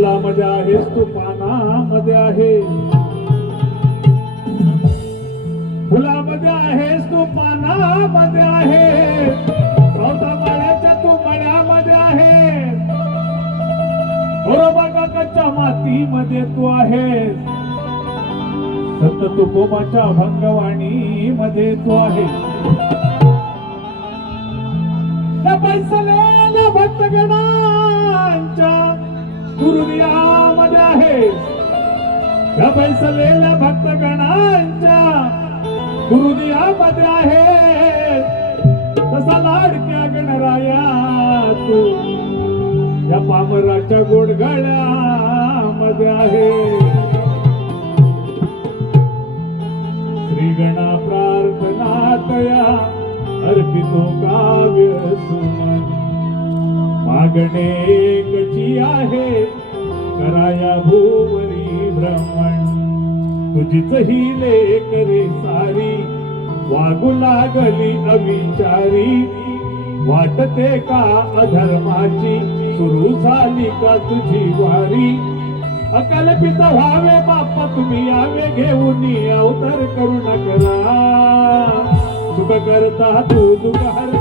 फुलामध्ये आहेस तू पानामध्ये आहे फुलामध्ये आहेस तू पानामध्ये आहे चौथा माळ्याच्या तू मळ्यामध्ये आहे बरोबर कच्च्या मातीमध्ये तू आहेस. संत तुकोबाच्या भंगवाणी मध्ये तू आहे या भक्तगणांच्या हृदयामध्ये आहे. त्या बैसलेल्या भक्तगणांच्या हृदयामध्ये आहे. तसा लाडक्या गणराया तू या पामराच्या गोडगळ्यामध्ये आहे. श्री गणा प्रार्थना तया अर्पितो काव्य सुमन. मागणे एकची आहे? कराया भूवरी भ्रमण तुझीच ही लेख रे सारी वागू लागली अविचारी. वाटते का अधर्माची सुरू झाली का तुझी वारी? अकल्पित व्हावे बाप तुम्ही यावे घेऊन अवतार करू नकरा सुख करता तू दुःख हर